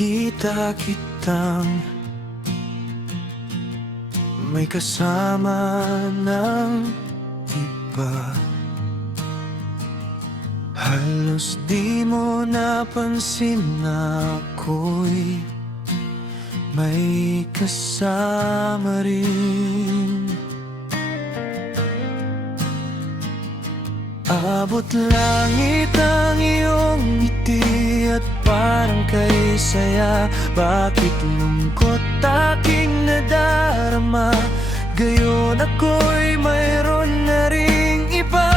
nakita kitang may kasama ng iba. Halos di mo napansin na ako'y may kasama rin. Abot langit ang iyong ngiti at parang kay saya. Bakit lungkot aking nadarama? Gayon ako'y mayroon na ring iba.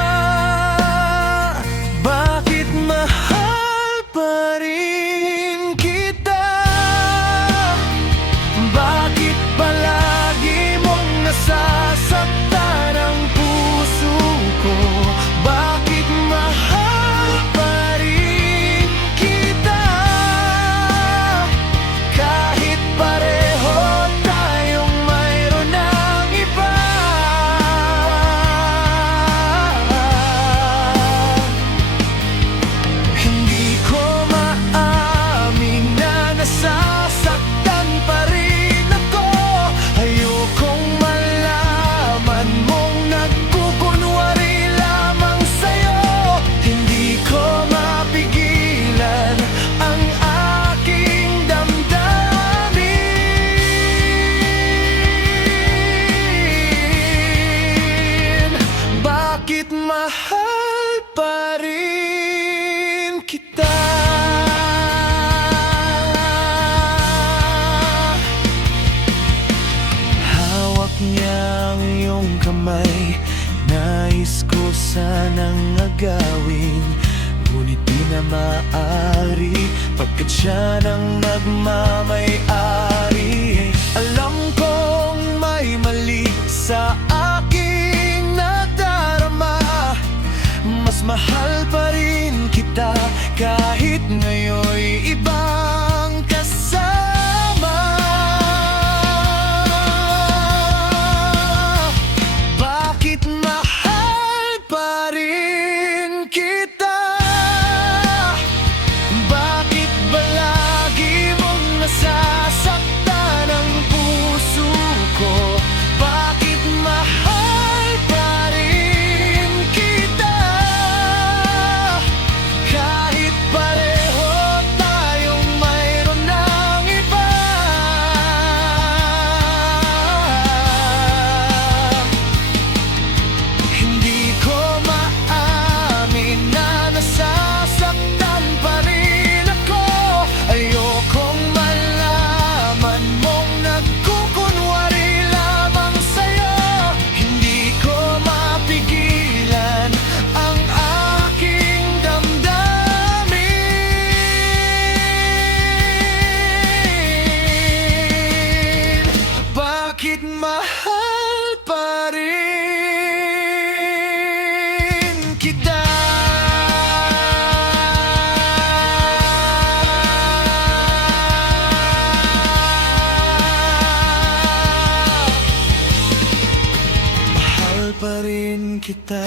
Bakit mahal pa rin kita? Bakit palagi mong nasasaktan ang puso ko? Bakit mahal pa rin kita? Kahit pareho tayong mayroon ng iba. Hindi ko maamin na nasasaktan pa rin ako. Ayokong malaman mong nagkukunwari lamang sa'yo. Hindi ko mapigilan ang aking damdamin. Bakit mahal pa rin kita? Hawak niya ang iyong kamay. Nais ko sanang agawin, ngunit di na maaari, pagkat siya nang nagmamay-ari. Alam kong may mali sa aking nadarama. Mas mahal pa rin kita kahit ngayon'y ibang kasama. Bakit mahal pa rin kita? Bakit ba lagi mong nasasaktan ang puso ko? Bakit mahal pa rin kita? Kahit pareho tayong mayroon ng iba. Hindi ko maamin na nasasaktan pa rin ako. Ayokong malaman mong nagkukunwari lamang sa'yo. Hindi ko mapigilan ang aking damdamin. Bakit mahal pa rin kita? Mahal pa rin kita.